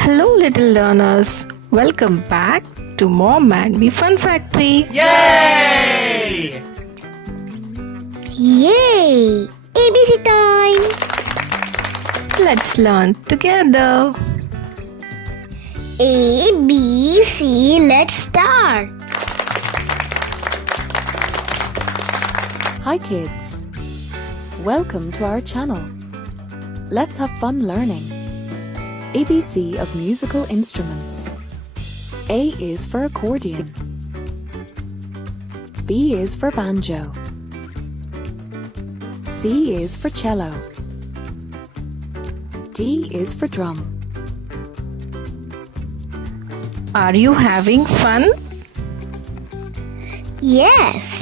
Hello, little learners. Welcome back to Mom and Me Fun Factory. Yay! Yay! ABC time! Let's learn together. A, B, C, let's start. Hi kids, welcome to our channel. Let's have fun learning. ABC of musical instruments. A is for accordion. B is for banjo. C is for cello. D is for drum. Are you having fun? Yes.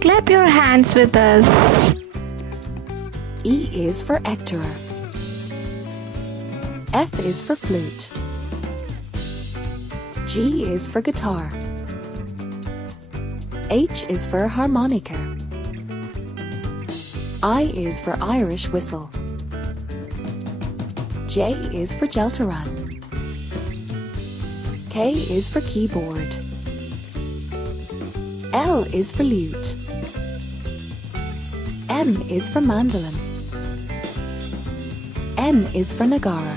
Clap your hands with us. E is for ectorah. F is for flute. G is for guitar. H is for harmonica. I is for Irish whistle. J is for Jeltaran. K is for keyboard. L is for lute. M is for mandolin. N is for nagara.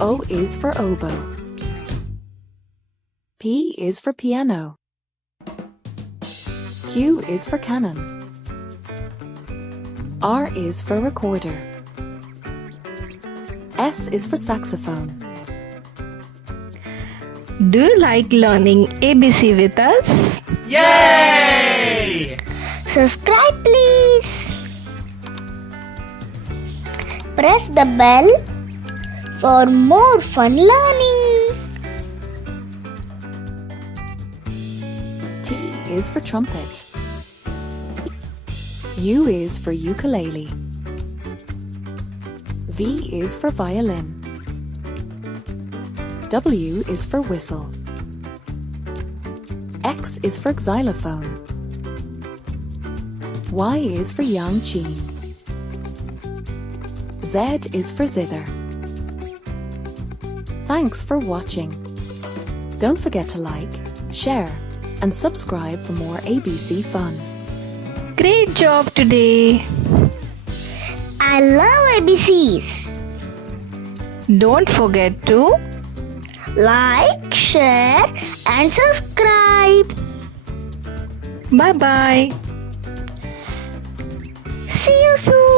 O is for oboe. P is for piano. Q is for canon. R is for recorder. S is for saxophone. Do you like learning ABC with us? Yay! Subscribe please. Press the bell for more fun learning. T is for trumpet. U is for ukulele. V is for violin. W is for whistle. X is for xylophone. Y is for yangqin. Z is for zither. Thanks for watching. Don't forget to like, share, and subscribe for more ABC fun. Great job today. I love ABCs. Don't forget to Like, share, and subscribe. bye-bye. See you soon.